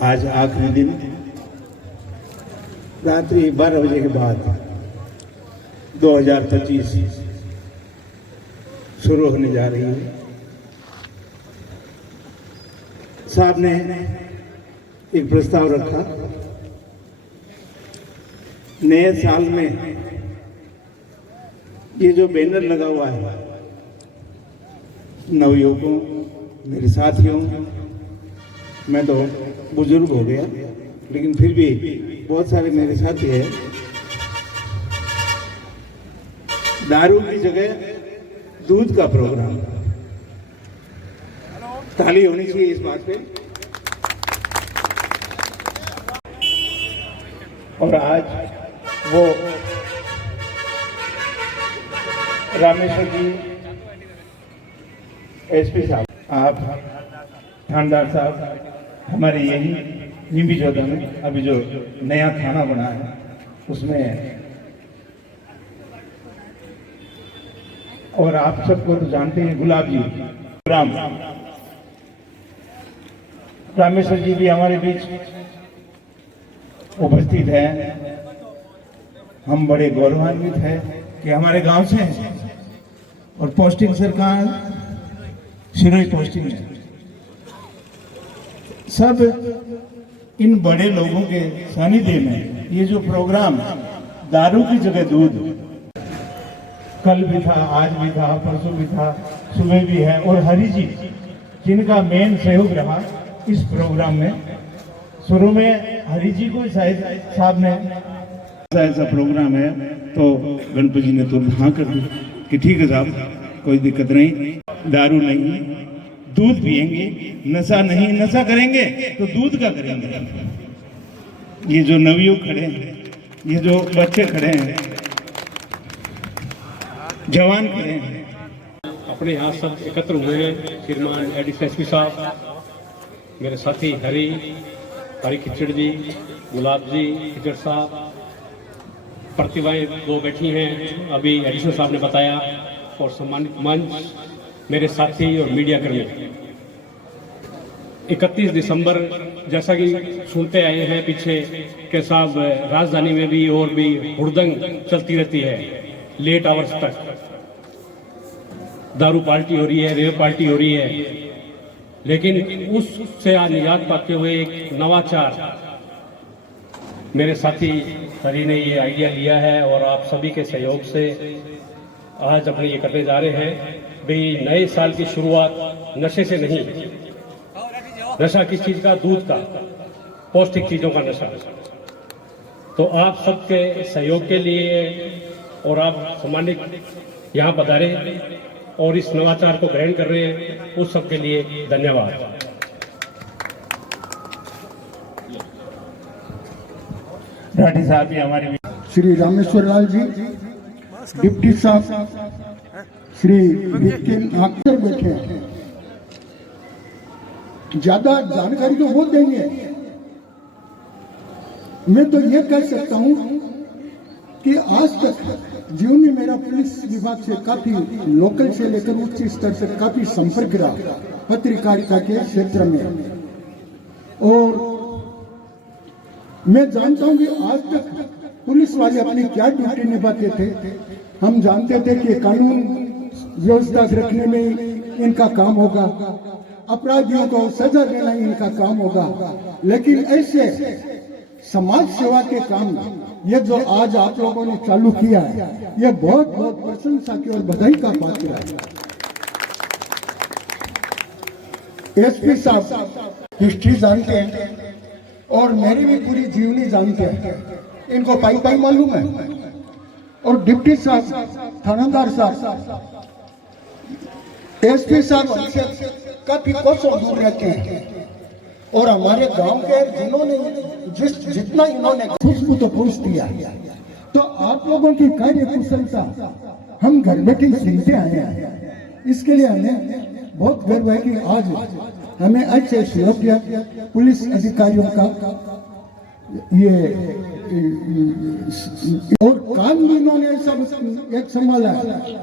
आज आखिरी दिन रात्रि 12 बजे के बाद 2025 शुरू होने जा रही है। साहब ने एक प्रस्ताव रखा, नए साल में ये जो बैनर लगा हुआ है, नवयुवकों, मेरे साथियों, मैं तो बुजुर्ग हो गया लेकिन फिर भी बहुत सारे मेरे साथी हैं, दारू की जगह दूध का प्रोग्राम। ताली होनी चाहिए इस बात पे। और आज वो रामेश्वर जी, एसपी साहब, आप थानेदार साहब, हमारे यही निम्बी चौदह में अभी जो नया थाना बना है उसमें, और आप सबको तो जानते हैं गुलाब जी, राम रामेश्वर जी भी हमारे बीच उपस्थित हैं। हम बड़े गौरवान्वित हैं कि हमारे गांव से हैं और पोस्टिंग सरकार सिरोही पोस्टिंग है। सब इन बड़े लोगों के सानिध्य में ये जो प्रोग्राम दारू की जगह दूध, कल भी था, आज भी था, परसों भी था, सुबह भी है, और हरि जी जिनका मेन सहयोग रहा इस प्रोग्राम में। शुरू में हरि जी को शायद साहब ने ऐसा प्रोग्राम है तो गणपति जी ने तो हाँ कर दी कि ठीक है साहब, कोई दिक्कत नहीं, दारू नहीं, दूध पिएंगे, नशा नहीं, नशा करेंगे तो दूध का करेंगे। ये जो नवयुवक खड़े हैं, ये जो बच्चे खड़े हैं, जवान खड़े हैं, अपने यहाँ सब एकत्र हुए हैं। श्रीमान एडिशनल एसपी साहब, मेरे साथी हरी खिचड़ जी, गुलाब जी, खिचड़ साहब, प्रतिभाएं वो बैठी हैं, अभी एडिशनल साहब ने बताया, और सम्मानित मंच, मेरे साथी और मीडिया कर्मी। 31 दिसंबर जैसा कि सुनते आए हैं पीछे के साहब, राजधानी में भी और भी हुड़दंग चलती रहती है लेट आवर्स तक। दारू पार्टी हो रही है, रेव पार्टी हो रही है, लेकिन उससे आज निजात पाते हुए एक नवाचार मेरे साथी हरी ने ये आइडिया लिया है और आप सभी के सहयोग से आज अपने ये करने जा रहे हैं। भाई नए साल की शुरुआत नशे से नहीं, नशा किस चीज का, दूध का, पौष्टिक चीजों का नशा। तो आप सबके सहयोग के लिए और आप सम्मानित यहाँ पधारे और इस नवाचार को ग्रहण कर रहे हैं, उस सबके लिए धन्यवाद। राठी साहब भी हमारे श्री रामेश्वर लाल जी, डिप्टी साहब श्री विपिन आख्तर बैठे हैं। ज्यादा जानकारी तो वो देंगे, मैं तो ये कह सकता हूं कि आज तक जीवन में मेरा पुलिस विभाग से काफी, लोकल से लेकर उच्च स्तर से काफी संपर्क रहा पत्रकारिता के क्षेत्र में, और मैं जानता हूं कि आज तक पुलिस वाले अपनी क्या ड्यूटी निभाते थे। हम जानते थे कि कानून व्यवस्था रखने में इनका काम होगा, अपराधियों को सजा देना इनका काम होगा, लेकिन ऐसे समाज सेवा के काम ये जो आज आप लोगों ने चालू किया है, ये बहुत बहुत प्रशंसा की और बधाई का पात्र है। एसपी साहब हिस्ट्री जानते हैं और मेरी भी पूरी जीवनी जानते हैं, इनको पाई पाई मालूम है। और डिप्टी साहब, थानेदार साहब, एसपी साहब हमसे काफी कोसों दूर रहते हैं, और हमारे गांव के जिन्होंने जितना इन्होंने खुशबू तो पहुंच दिया, तो आप लोगों की कार्य कुशलता हम घर बैठे सुनते आए हैं। इसके लिए हमें बहुत गर्व है कि आज हमें अच्छे योग्य पुलिस अधिकारियों का ये और काम भी इन्होंने सब एक संभाला है।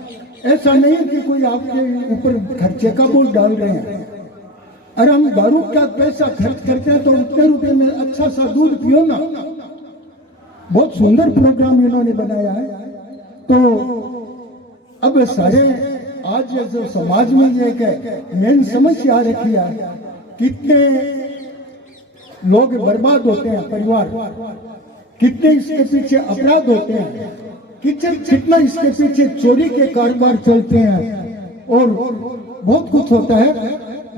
ऐसा नहीं कि कोई आपके ऊपर खर्चे का बोझ डाल रहे हैं। अरे हम दारू का पैसा खर्च करते हैं तो उतने रुपए दूध पियो ना। बहुत सुंदर प्रोग्राम इन्होंने बनाया है। तो अब सारे आज जो समाज में ये मेन समस्या आ रखी है, कितने लोग बर्बाद होते हैं, परिवार कितने इसके पीछे अपराध होते हैं, कितना इसके पीछे चोरी के कारोबार चलते हैं और बहुत कुछ होता है।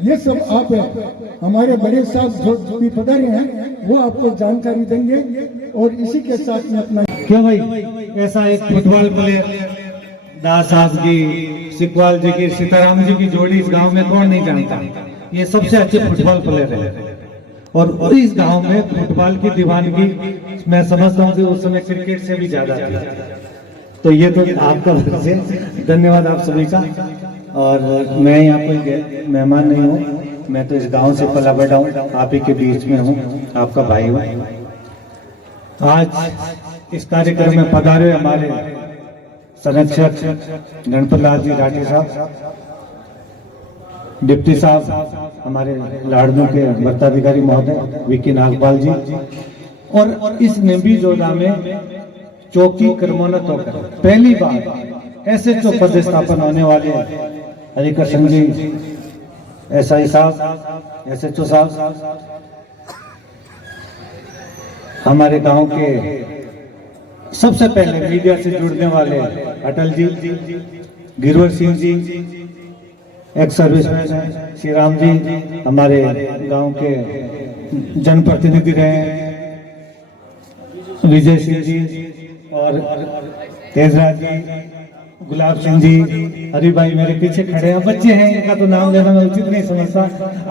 ये सब आप हमारे बड़े साहब जो भी पधारे हैं वो आपको जानकारी देंगे। और इसी के साथ में अपना क्यों भाई, ऐसा एक फुटबॉल प्लेयर दास साहब की, सिकवाल जी की, सीताराम जी की जोड़ी इस गांव में कौन नहीं जानता। ये सबसे अच्छे फुटबॉल प्लेयर है और इस गांव में फुटबॉल की दीवानगी मैं समझता हूँ कि उस समय क्रिकेट से भी ज्यादा थी। तो ये तो आपका वजह से धन्यवाद आप सभी का। और मैं यहाँ कोई मेहमान नहीं हूँ, मैं तो इस गांव से पला बढ़ा हूँ, आप ही के बीच में हूँ, आपका भाई हूँ। आज इस कार्यक्रम में पधारे हमारे संरक्षक गणपत लाल जी राठी साहब, डिप्टी साहब हमारे लाड़नू के वर्ताधिकारी महोदय विकी नागपाल जी, और इस निम्बी जोधा में चौकी क्रमोन्नत होकर पहली बार SHO पदस्थापन होने वाले हरिकृष्ण जी SI साहब, SHO साहब, हमारे गांव के सबसे पहले मीडिया से जुड़ने वाले अटल जी, गिरवर सिंह जी एक्स सर्विसमैन हैं, श्री राम जी हमारे गांव के जनप्रतिनिधि रहे, विजय सिंह जी और तेजराज जी, गुलाब सिंह जी, हरी भाई मेरे पीछे खड़े हैं, बच्चे हैं इनका तो नाम लेना मैं उचित नहीं समझता।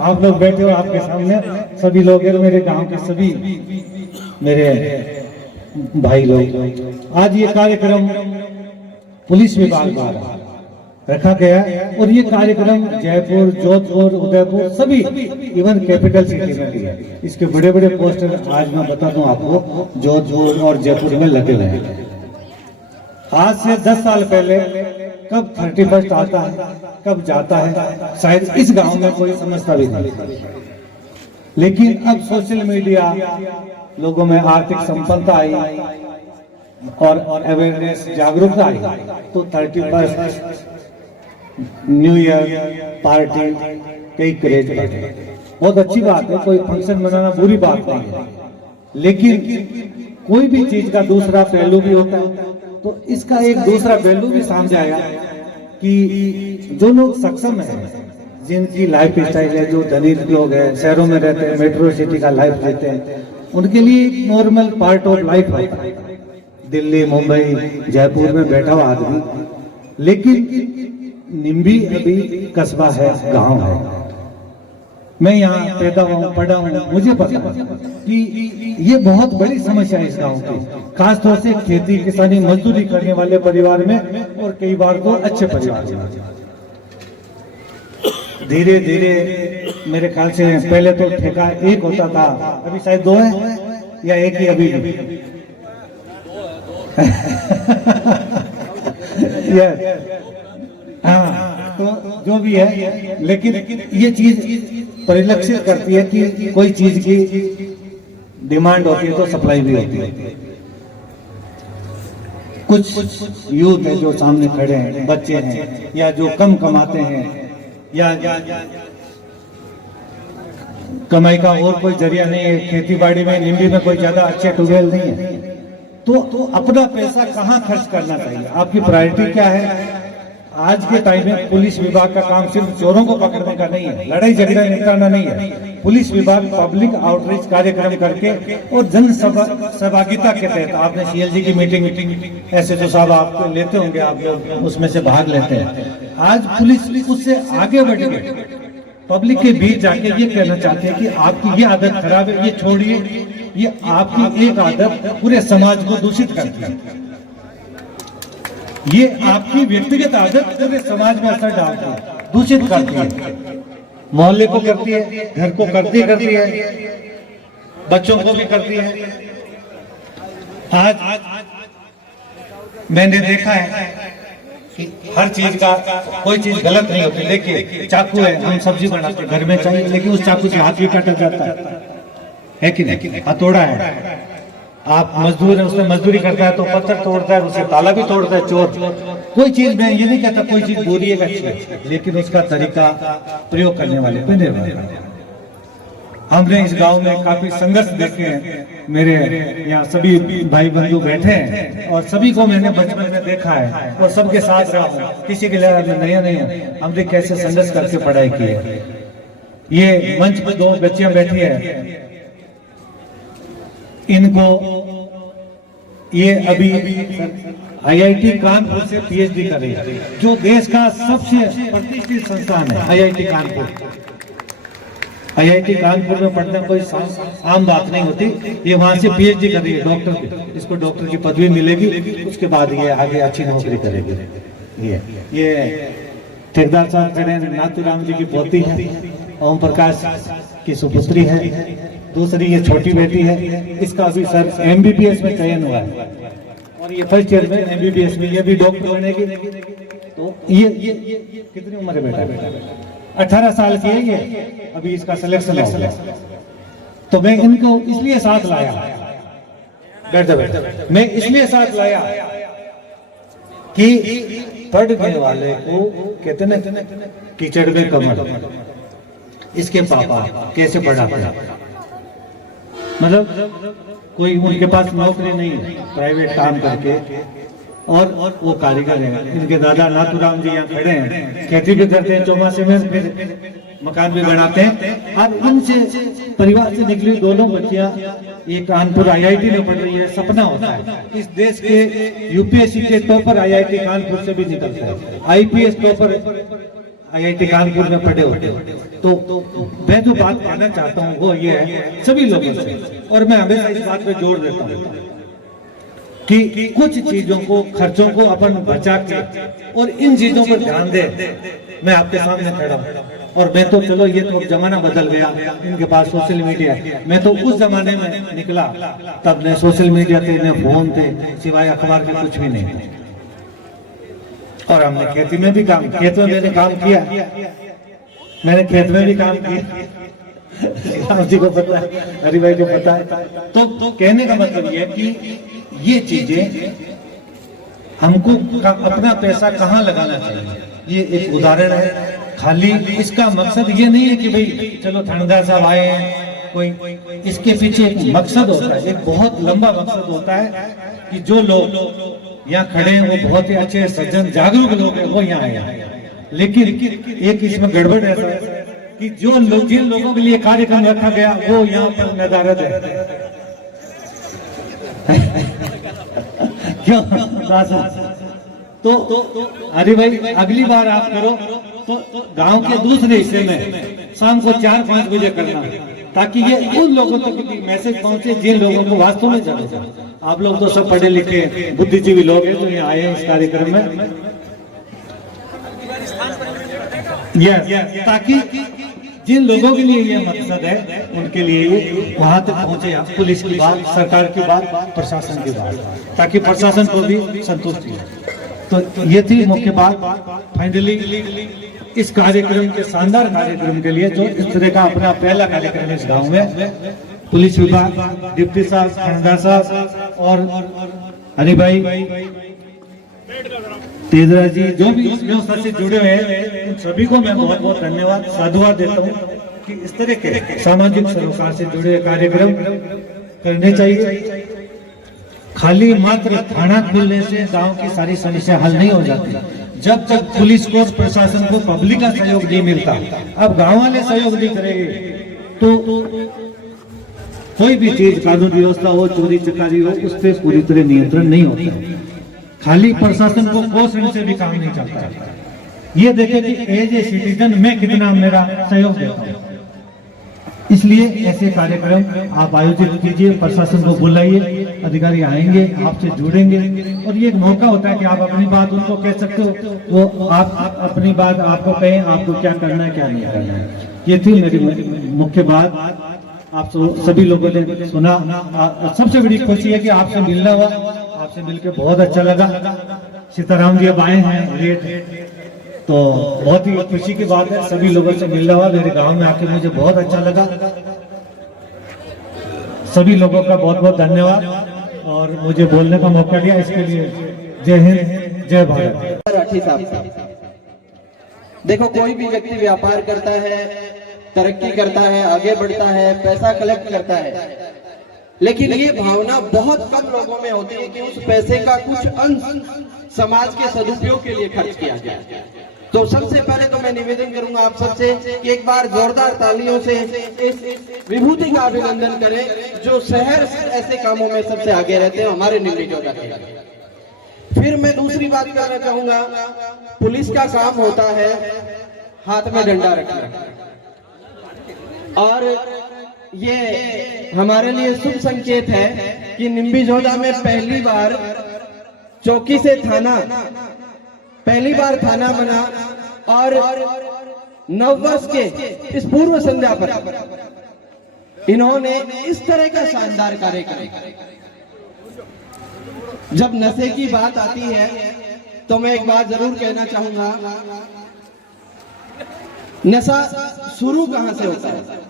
आप लोग बैठे हो आपके सामने सभी लोग हैं, मेरे गांव के सभी मेरे भाई लोग। आज ये कार्यक्रम पुलिस विभाग द्वारा रखा गया और ये कार्यक्रम जयपुर, जोधपुर, उदयपुर सभी इवन कैपिटल सिटी में भी है। इसके बड़े बड़े पोस्टर आज मैं बता दूं आपको जोधपुर और जयपुर में लगे हुए हैं। आज से 10 साल पहले कब 31 आता है, कब जाता है, शायद इस गांव में कोई समझता भी नहीं। लेकिन अब सोशल मीडिया, लोगों में आर्थिक संपन्नता आई और अवेयरनेस, जागरूकता आई, तो 31 न्यू ईयर पार्टी कई क्रेज बढ़े। बहुत अच्छी बात है, कोई फंक्शन मनाना बुरी बात नहीं है, लेकिन कोई भी चीज का दूसरा पहलू भी होता है। तो इसका एक दूसरा पहलू भी सामने आया कि जो लोग सक्षम हैं, जिनकी लाइफ स्टाइल है, जो धनिक लोग हैं, शहरों में रहते हैं, मेट्रो सिटी का लाइफ जीते हैं, उनके लिए नॉर्मल पार्ट ऑफ लाइफ होता है दिल्ली, मुंबई, जयपुर में बैठा हुआ आदमी। लेकिन निम्बी अभी कस्बा है, गांव है। मैं यहाँ पैदा हुआ, पढ़ा हूँ, मुझे पता कि ये बहुत बड़ी समस्या है इस गांव की, खासतौर से खेती किसानी मजदूरी करने वाले परिवार में और कई बार तो अच्छे परिवार में। धीरे धीरे मेरे ख्याल से पहले तो ठेका एक होता था, अभी शायद 2 है या एक ही अभी भी हाँ, तो जो भी है, लेकिन ये चीज परिलक्षित करती है कि कोई चीज की डिमांड होती है तो सप्लाई भी होती है। कुछ यूथ है जो सामने खड़े हैं, बच्चे हैं या जो कम कमाते हैं या कमाई का और कोई जरिया नहीं है, खेती बाड़ी में निम्बी में कोई ज्यादा अच्छे ट्यूबवेल नहीं है, तो अपना पैसा कहाँ खर्च करना चाहिए, आपकी प्रायोरिटी क्या है। आज के टाइम में पुलिस विभाग का काम सिर्फ चोरों को पकड़ने का नहीं है, लड़ाई झगड़ा निपटाना नहीं है। पुलिस विभाग पब्लिक आउटरीच कार्यक्रम करके और जन सहभागिता के तहत, आपने CLG की मीटिंग SHO साहब आप लेते होंगे, आप लोग उसमें से भाग लेते हैं। आज पुलिस उससे आगे बढ़ के पब्लिक के बीच जाके ये कहना चाहते हैं कि आपकी ये आदत खराब है, ये छोड़िए, ये आपकी एक आदत पूरे समाज को दूषित करती है, ये आपकी व्यक्तिगत आदत पूरे समाज में असर डालती है, दूषित करती है, मोहल्ले को करती है, घर को करती है, बच्चों को भी करती है। आज मैंने देखा है कि हर चीज का कोई चीज गलत नहीं होती, लेकिन चाकू है, हम सब्जी बनाते घर में चाहिए, लेकिन उस चाकू से हाथ भी काटा जाता है। है कि नहीं? हथौड़ा है, आप मजदूर है, उसमें मजदूरी करता है तो पत्थर तोड़ता है, उसे ताला भी तोड़ता है चोर। कोई चीज, मैं ये नहीं कहता कोई चीज बुरी है अच्छी है, लेकिन उसका तरीका प्रयोग करने वाले पे निर्भर करता है। हमने इस गांव में काफी संघर्ष देखे हैं, मेरे यहाँ सभी भाई बंधु बैठे हैं और सभी को मैंने बचपन में देखा है और सबके साथ रहा हूँ, किसी के लिए मैं नया नहीं हूँ। हमने कैसे संघर्ष करके पढ़ाई की है। ये मंच पर 2 बच्चियां बैठी है, इनको ये अभी आईआईटी कानपुर से पीएचडी कर रही है, जो देश का सबसे प्रतिष्ठित संस्थान है आईआईटी कानपुर। आईआईटी कानपुर में पढ़ना कोई आम बात नहीं होती। ये वहां से पीएचडी कर रही है डॉक्टर की, इसको डॉक्टर की पदवी मिलेगी, उसके बाद ये आगे अच्छी नौकरी करेगी। ये ठेकेदार साहब खड़े, नाथूराम जी की पोती है, ओम प्रकाश की सुपुत्री है, दूसरी ये छोटी बेटी है, इसका अभी सर एमबीबीएस में चयन हुआ है और ये फर्स्ट ईयर में एमबीबीएस में ये भी डॉक्टर बनेगी। तो ये कितनी उम्र है बेटा? 18 साल की है ये, अभी इसका सिलेक्शन है। तो मैं इनको इसलिए साथ लाया, बैठ जाओ, मैं इसलिए साथ लाया कि पढ़ने वाले को कहते ना कीचड़ में कमर, इसके पापा कैसे पढ़ाते हैं, मतलब कोई उनके पास नौकरी नहीं है, प्राइवेट काम करके, और वो कारीगर है। इनके दादा नाथूराम जी यहाँ खड़े हैं, खेती भी करते हैं, चौमासे में फिर मकान भी बनाते हैं। अब उनसे परिवार से निकली दोनों बच्चियां, ये कानपुर आईआईटी में पढ़ रही है। सपना होता है इस देश के यूपीएससी के टॉपर आईआईटी कानपुर से भी निकलता है, आईपीएस टॉपर आईआईटी कानपुर में पढ़े होते हैं। तो मैं जो बात कहना चाहता हूँ वो ये है सभी लोगों से, और मैं हमेशा इस बात पे जोर देता हूँ कि कुछ चीजों को, खर्चों को अपन बचा के और इन चीजों पर ध्यान दे। मैं आपके सामने खड़ा हूँ, और मैं तो चलो ये तो जमाना बदल गया, इनके पास सोशल मीडिया है। मैं तो उस जमाने में निकला, तब न सोशल मीडिया थे न फोन थे, सिवाय अखबार के कुछ भी नहीं थे। और हमने खेती में भी काम, खेत में मैंने काम किया, मैंने खेत में भी काम किया, राम जी को पता है, हरि भाई को पता है। तो कहने का मतलब ये है कि ये चीजें हमको अपना पैसा कहाँ लगाना चाहिए, ये एक उदाहरण है। खाली इसका मकसद ये नहीं है कि भाई चलो थानेदार साहब आए हैं, कोई इसके पीछे एक मकसद होता है, एक बहुत लंबा मकसद होता है कि जो लोग यहाँ खड़े हैं वो बहुत ही अच्छे सज्जन जागरूक लोग हैं, वो यहाँ आए हैं। लेकिन एक इसमें गड़बड़ ऐसा है कि जो लोग, जिन लोगों के लिए कार्यक्रम रखा गया वो यहाँ पर नदारद है। क्यों? तो अरे भाई अगली बार आप करो तो गांव के दूसरे हिस्से में शाम को 4-5 बजे करना, ताकि ये उन लोगों तक मैसेज पहुंचे जिन लोगों को वास्तव में जाना। आप लोग तो सब पढ़े लिखे बुद्धिजीवी लोग हैं, तो यहाँ आए हैं इस कार्यक्रम में, ताकि जिन लोगों के लिए ये मकसद है उनके लिए वहां तक पहुंचे। पुलिस की बात, सरकार की बात, प्रशासन की बात, ताकि प्रशासन को भी संतुष्टि हो। तो ये थी मुख्य बात। फाइनली इस कार्यक्रम के, शानदार कार्यक्रम के लिए, जो इस तरह का अपना पहला कार्यक्रम इस गांव में, पुलिस विभाग, डिप्टी साहब, थानेदार साहब और हरि भाई, तेजरा जी, जो भी इस व्यवस्था से जुड़े हुए हैं, उन सभी को मैं बहुत बहुत धन्यवाद, साधुवाद देता हूँ कि इस तरह के सामाजिक सरोकार से जुड़े कार्यक्रम करने चाहिए। खाली मात्र थाना खुलने से गांव की सारी समस्या हल नहीं हो जाती। जब तक पुलिस को, प्रशासन को पब्लिक का सहयोग नहीं मिलता, अब गांव वाले सहयोग नहीं करेंगे तो कोई भी चीज, कानून व्यवस्था हो, चोरी चकारी हो, उस पर पूरी तरह नियंत्रण नहीं होता। खाली प्रशासन को कोषण से भी काम नहीं चलता। ये देखें कि एज ए सिटीजन मैं कितना मेरा सहयोग देता हूँ। इसलिए ऐसे कार्यक्रम आप आयोजित कीजिए, प्रशासन को बुलाइए, अधिकारी आएंगे, आपसे जुड़ेंगे, और ये एक मौका होता है कि आप अपनी बात उनको कह सकते हो, वो आप अपनी बात आपको कहें, आपको क्या करना है क्या नहीं करना है। ये थी मेरी मुख्य बात। आप सभी लोगों ने सुना। सबसे बड़ी खुशी है कि आपसे मिलना हुआ, आपसे मिलकर बहुत अच्छा लगा। सीताराम जी अब आए हैं लेट, तो बहुत ही खुशी की बात है, सभी लोगों से मिलना हुआ। मेरे गांव में आके मुझे बहुत अच्छा लगा। सभी लोगों का बहुत बहुत धन्यवाद और मुझे बोलने का मौका दिया, इसके लिए जय हिंद, जय भारत। राठी साहब, देखो कोई भी व्यक्ति व्यापार करता है, तरक्की करता है, आगे बढ़ता है, पैसा कलेक्ट करता है, लेकिन ये भावना बहुत कम लोगों में होती है कि उस पैसे का कुछ अंश समाज के सदुपयोग के लिए खर्च किया जाए। तो सबसे पहले तो मैं निवेदन करूंगा आप सबसे कि एक बार जोरदार तालियों से इस विभूति का अभिनंदन करें जो शहर ऐसे कामों में सबसे आगे रहते हैं, हमारे निम्बी जोधा के। फिर मैं दूसरी बात करना चाहूंगा, पुलिस का काम होता है हाथ में डंडा रखना, और ये हमारे लिए शुभ संकेत है कि निम्बी जोधा में पहली बार चौकी से थाना, पहली बार थाना बना, और नववर्ष के इस पूर्व संध्या पर इन्होंने इस तरह का शानदार कार्य किया। जब नशे की बात आती है तो मैं एक बात जरूर कहना चाहूंगा, नशा शुरू कहां से होता है?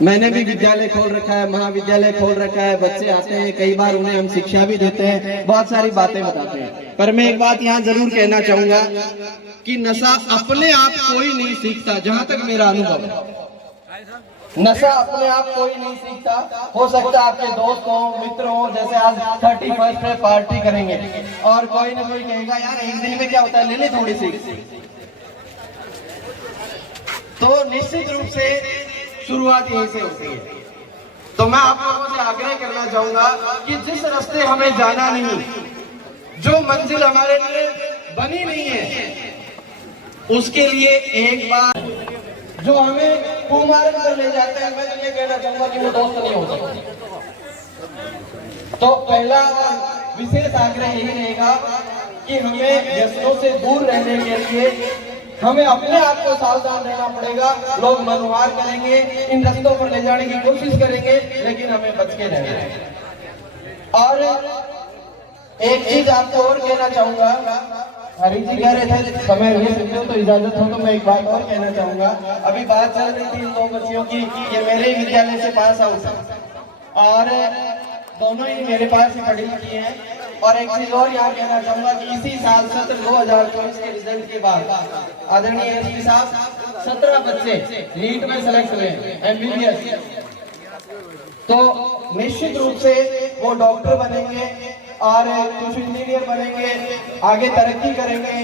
मैंने भी विद्यालय खोल रखा है, महाविद्यालय खोल रखा है, बच्चे आते हैं, कई बार उन्हें हम शिक्षा भी देते हैं, बहुत सारी बातें बताते हैं, पर मैं एक बात यहाँ जरूर कहना चाहूंगा कि नशा अपने आप कोई नहीं सीखता। जहां तक मेरा अनुभव है, नशा अपने आप कोई नहीं सीखता। हो सकता है आपके दोस्त हो, मित्र हो, जैसे आज 31st पे पार्टी करेंगे और कोई ना कोई कहेगा यार एक दिन में क्या होता है, ले ले थोड़ी सी, तो निश्चित रूप से शुरुआत यहीं से होती है। तो मैं आप लोगों से आग्रह करना चाहूंगा कि जिस रास्ते हमें जाना नहीं, जो मंजिल हमारे लिए बनी नहीं है, उसके लिए एक बार जो हमें कुमार्ग पर ले जाते हैं, मैं तो ये कहना चाहूंगा कि वो दोस्त नहीं हो सकते। तो पहला विशेष आग्रह यही रहेगा कि हमें व्यसनों से दूर रहने के लिए हमें अपने आप को सावधान रहना पड़ेगा। लोग मनोहार करेंगे, इन रास्तों पर ले जाने की कोशिश करेंगे, लेकिन हमें बच के रहना है। और एक चीज आपको और कहना चाहूंगा, हरी जी कह रहे थे समय ले सकते हो तो इजाजत हो तो मैं एक बात और कहना चाहूंगा। अभी बात चल रही थी इन दो बच्चियों की, ये मेरे ही विद्यालय से पास आउट और दोनों ही मेरे पास ही पढ़ी लिखी है। और एक चीज और यहाँ कहना चाहूंगा कि इसी साल सत्र 2024 के रिजल्ट के बाद आदरणीय एसपी साहब 17 बच्चे नीट में सेलेक्ट हुए MBBS, तो निश्चित रूप से वो डॉक्टर बनेंगे और कुछ इंजीनियर बनेंगे, आगे तरक्की करेंगे।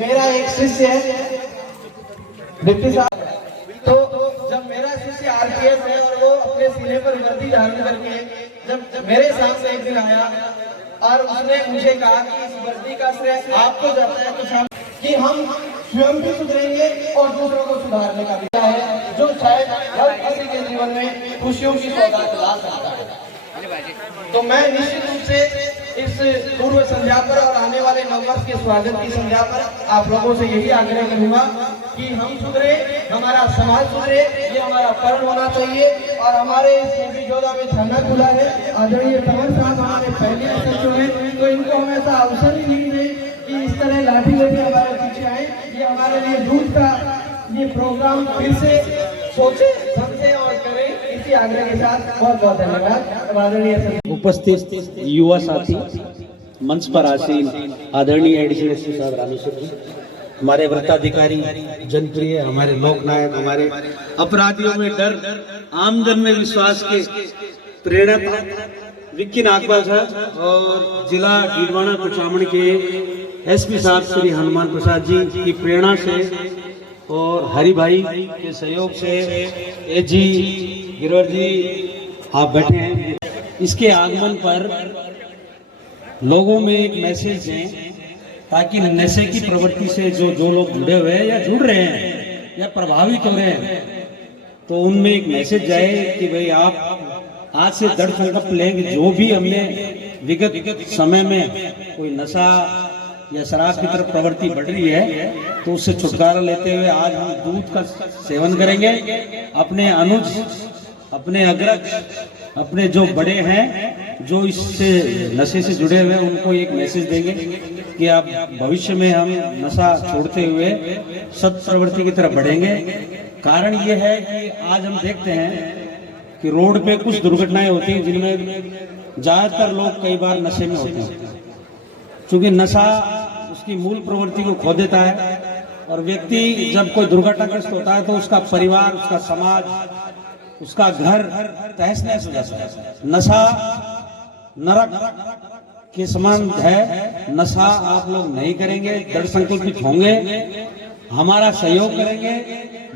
मेरा एक शिष्य है डिप्टी साहब, तो जब मेरा शिष्य RPS है और वो अपने सीने पर वर्दी धारण करके जब मेरे सामने एक दिन आया और उसने मुझे कहा कि इस वर्दी का श्रेय आपको जाता है, तो कि हम स्वयं भी सुधरेंगे और दूसरों को सुधारने का भी है, जो शायद हर किसी के जीवन में खुशियों की सौगात ला सकता है। तो मैं निश्चित रूप से इस पूर्व संध्या पर और आने वाले नववर्ष के स्वागत की संध्या पर आप लोगों से यही आग्रह करूंगा कि हम सुधरे, हमारा समाज सुधरे, ये हमारा पर्व होना चाहिए। और हमारे इस निम्बी जोधा में थाना खुला है, आदरणीय तंवर साहब हमारे पहले अध्यक्ष हैं, तो इनको हम ऐसा अवसर ही नहीं दें कि इस तरह लाठी लेके हमारे पीछे आए। ये हमारे लिए दूध का ये प्रोग्राम फिर से सोचे, समझे और करें, इसी आग्रह के साथ बहुत बहुत धन्यवाद। आदरणीय उपस्थित युवा साथी, मंच पर आसीन आदरणीय एडिशनल एसपी साहब रामेश्वर जी, हमारे व्रताधिकारी, जनप्रिय, हमारे लोकनायक, हमारे अपराधियों में डर, आमजन में विश्वास के प्रेरणा विक्की नागपाल साहब और जिला डीडवाना कुचामण के एसपी साहब श्री हनुमान प्रसाद जी की प्रेरणा से और हरि भाई के सहयोग से एजी गिरवर जी आप बैठे हैं। इसके आगमन पर लोगों में एक मैसेज है ताकि नशे की प्रवृत्ति से जो लोग जुड़े हुए हैं या जुड़ रहे हैं या प्रभावित हो रहे हैं, तो उनमें एक मैसेज जाए कि भाई आप आज से दृढ़ संकल्प लेंगे, जो भी हमने विगत समय में कोई नशा या शराब की तरफ प्रवृत्ति बढ़ रही है तो उससे छुटकारा लेते हुए आज हम दूध का सेवन करेंगे। अपने अनुज, अपने अग्रज, अपने जो बड़े हैं जो इससे नशे से जुड़े हुए हैं उनको एक मैसेज देंगे कि आप भविष्य में हम नशा छोड़ते हुए सत प्रवृत्ति की तरफ बढ़ेंगे। कारण ये है कि आज हम देखते हैं कि रोड पे कुछ दुर्घटनाएं होती हैं जिनमें ज्यादातर लोग कई बार नशे में होते हैं, क्योंकि नशा उसकी मूल प्रवृत्ति को खो देता है और व्यक्ति जब कोई दुर्घटनाग्रस्त होता है तो उसका परिवार, उसका समाज, उसका घर तहस नहस हो जाता है। नशा नरक के समान है। नशा आप लोग नहीं करेंगे, दृढ़ संकल्पित होंगे, हमारा सहयोग करेंगे।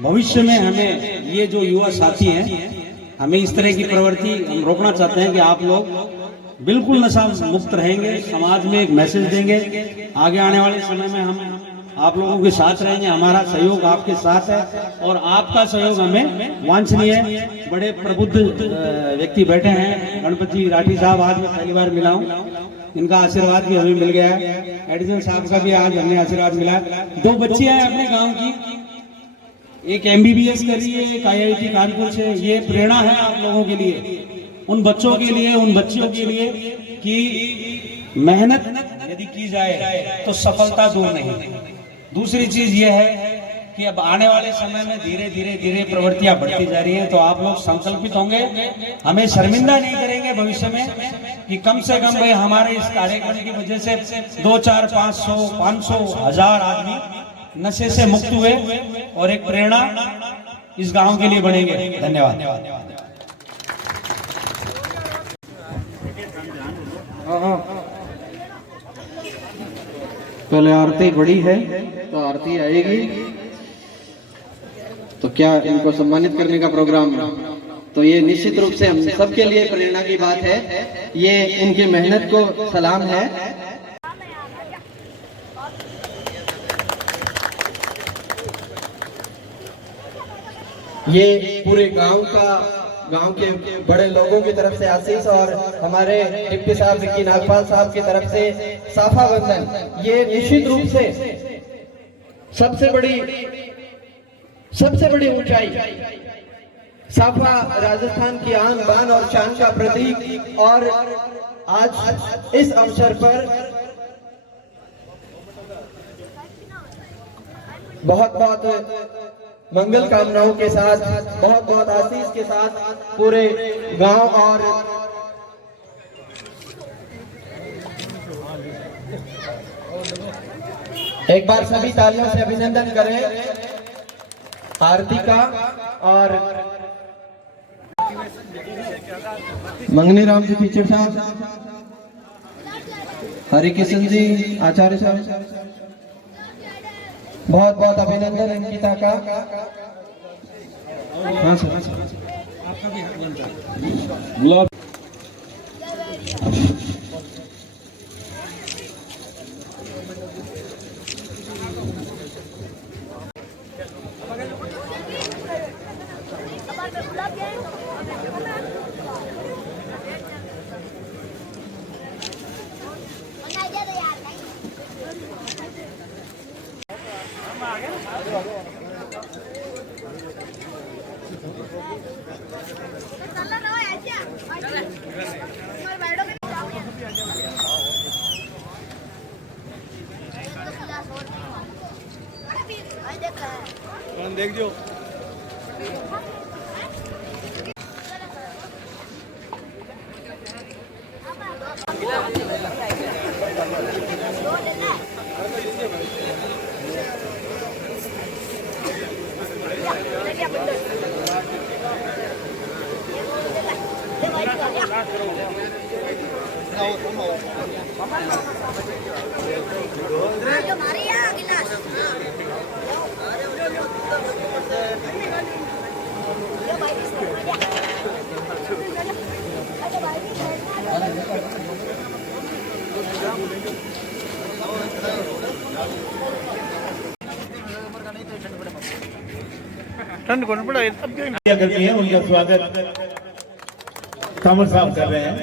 भविष्य में हमें ये जो युवा साथी हैं, हमें इस तरह की प्रवृत्ति हम रोकना चाहते हैं कि आप लोग बिल्कुल नशा मुक्त रहेंगे, समाज में एक मैसेज देंगे। आगे आने वाले समय में हम आप लोगों के साथ रहेंगे, हमारा सहयोग आपके साथ है और आपका सहयोग हमें वांछनीय है। बड़े प्रबुद्ध व्यक्ति बैठे हैं, गणपति राठी साहब आज मैं पहली बार मिला हूँ, इनका आशीर्वाद भी हमें मिल गया है। एडिशनल साहब का भी आज हमें आशीर्वाद मिला। 2 बच्चियां हैं अपने गांव की, एक MBBS कर रही है, एक IIT कानपुर से। ये प्रेरणा है आप लोगों के लिए, उन बच्चों के लिए, उन बच्चियों के लिए कि मेहनत यदि की जाए तो सफलता दूर नहीं। दूसरी चीज ये है कि अब आने वाले समय में धीरे धीरे प्रवृत्तियां बढ़ती जा रही हैं, तो आप लोग संकल्पित होंगे, हमें शर्मिंदा नहीं करेंगे भविष्य में कि कम से कम भाई हमारे इस कार्यक्रम की वजह से 2, 4, 500, 500, 1000 आदमी नशे से मुक्त हुए और एक प्रेरणा इस गांव के लिए बनेंगे। धन्यवाद। पहले आरती बड़ी है तो आरती आएगी, तो क्या इनको सम्मानित करने का प्रोग्राम, तो ये निश्चित रूप से हम सबके लिए प्रेरणा की बात है। ये इनकी मेहनत को सलाम है। ये पूरे गांव के बड़े लोगों की तरफ से आशीष और हमारे डिप्टी साहब विक्की नागपाल साहब की तरफ से साफा बंधन। ये निश्चित रूप से सबसे बड़ी ऊंचाई, साफा राजस्थान की आन बान और शान का प्रतीक। और आज इस अवसर पर बहुत मंगल कामनाओं के साथ, बहुत आशीष के साथ पूरे गांव और एक बार सभी तालियों से अभिनंदन करें आरती का। और मंगनी राम जी टीचर साहब, हरिकिशन जी आचार्य साहब, बहुत अभिनंदन अंकिता का। हाँ सर, आपका भी हाथ बनता है। देख जो ठंड कौन पड़ा अब क्या करती हैं, उनका स्वागत कामर साहब कर रहे हैं,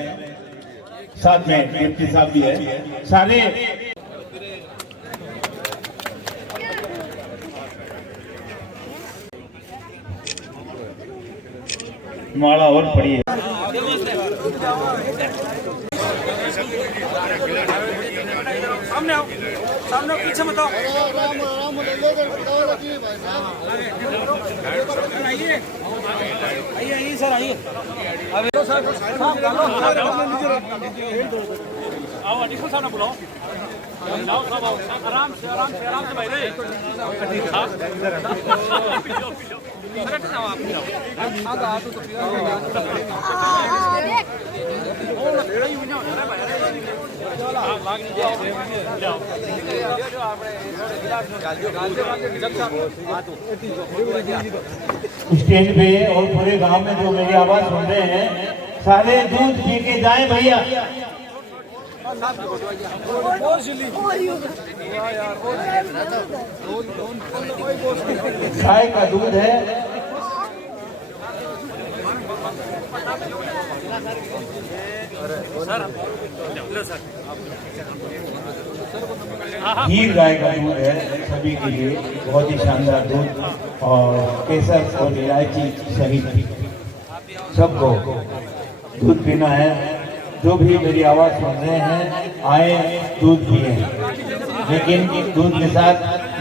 साथ में डिप्टी साहब भी है। सारे माला और पड़ी है। सामने आओ, सामने आओ, पीछे मत आओ। आइए आइए आइए सर आइए। आओ अडिशनल साहब बुलाओ। जाओ सब आओ, आराम से आराम से आराम से भाई रे। स्टेज पे और पूरे गांव में जो मेरी आवाज सुन रहे हैं, सारे दूध पी के जाए भैया। गाय का दूध है। हीर गाय का दूध है सभी के लिए, बहुत ही शानदार दूध, और केसर और इलायची सहित सबको दूध पीना है। जो भी मेरी आवाज सुन रहे हैं आए दूध पिए, लेकिन दूध के साथ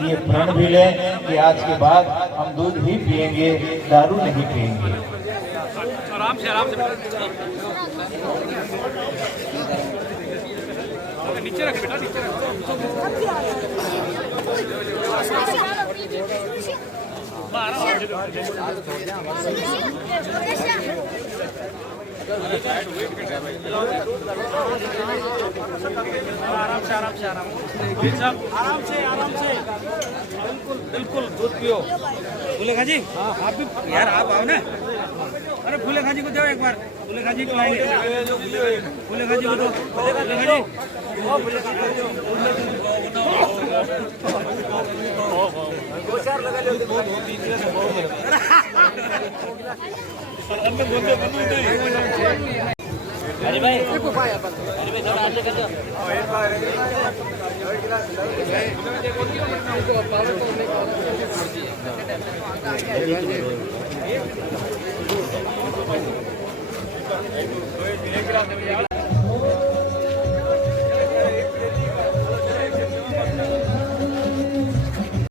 ये प्रण भी लें कि आज के बाद हम दूध ही पिएंगे, दारू नहीं पिएंगे। आराम से नीचे रख बेटा, नीचे आराम से बिल्कुल बिल्कुल दूध पियो। फूलेखा जी आप भी यार, आप आओ ना। अरे फूलेखा जी को दो एक बार, फूलेखा जी को लाएंगे, फूलेखा जी को दो, फूलेखा जी दो चार लगा लो। अरे भाई थोड़ा आगे कर दो।